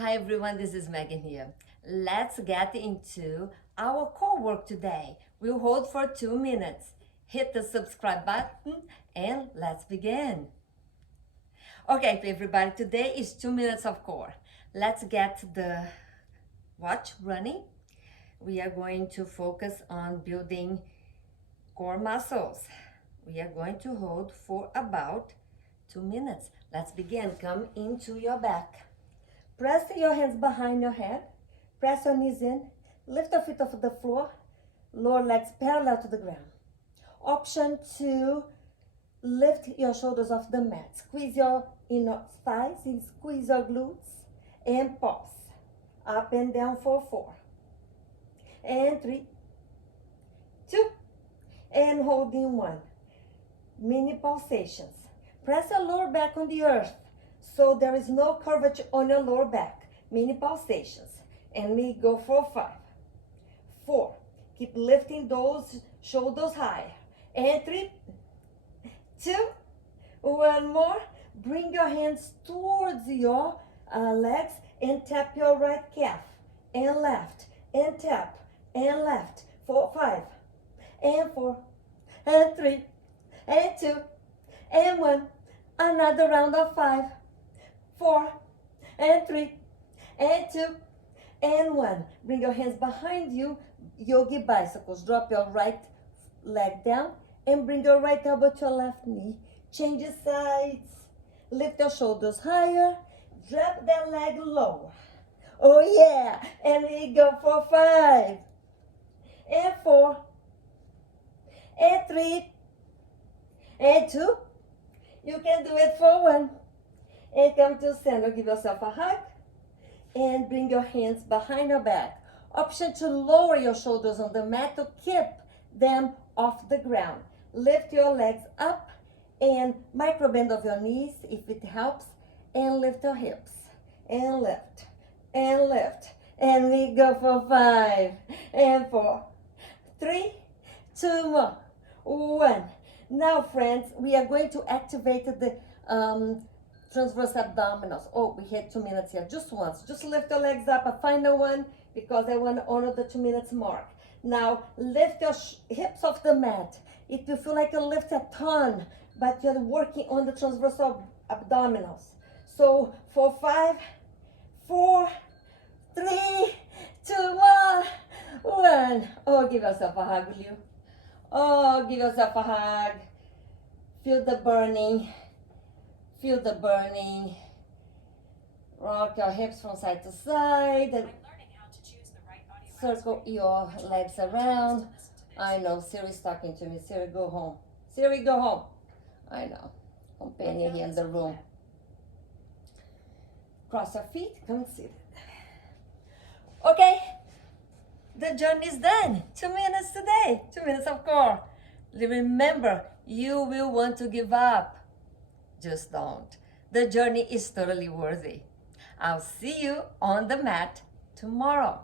Hi everyone, this is Megan here. Let's get into our core work today. We'll hold for 2 minutes. Hit the subscribe button and let's begin. Okay, everybody, today is 2 minutes of core. Let's get the watch running. We are going to focus on building core muscles. We are going to hold for about 2 minutes. Let's begin. Come into your back. Press your hands behind your head. Press your knees in. Lift your feet off the floor. Lower legs parallel to the ground. Option 2, lift your shoulders off the mat. Squeeze your inner thighs and squeeze your glutes. And pause. Up and down for 4. And 3. 2. And holding 1. Mini pulsations. Press your lower back on the earth, so there is no curvature on your lower back. Mini pulsations. And we go for 5. 4. Keep lifting those shoulders high. And 3. 2. 1 more. Bring your hands towards your legs and tap your right calf. And left. And tap. And left. 4, 5. And 4. And 3. And 2. And 1. Another round of 5. 4, and 3, and 2, and 1. Bring your hands behind you, yogi bicycles. Drop your right leg down and bring your right elbow to your left knee. Change your sides. Lift your shoulders higher. Drop that leg lower. Oh yeah. And we go for 5, and 4, and 3, and 2. You can do it for 1. And come to center. Give yourself a hug. And bring your hands behind your back. Option to lower your shoulders on the mat to keep them off the ground. Lift your legs up and micro bend of your knees if it helps. And lift your hips. And lift. And lift. And we go for 5. And 4. 3. 2 more. 1. Now, friends, we are going to activate the transverse abdominals. Oh, we had 2 minutes here. Just once. Just lift your legs up. A final one because I want to honor the 2 minutes mark. Now, lift your hips off the mat. It will feel like you lift a ton, but you're working on the transverse abdominals. So, for 5, 4, 3, 2, 1. Oh, give yourself a hug, will you? Oh, give yourself a hug. Feel the burning. Feel the burning. Rock your hips from side to side. And circle your legs around. I know, Siri's talking to me. Siri, go home. Siri, go home. I know. Companion here in the room. Cross your feet. Come sit. Okay. The journey is done. 2 minutes today. 2 minutes of core. Remember, you will want to give up. Just don't. The journey is totally worthy. I'll see you on the mat tomorrow.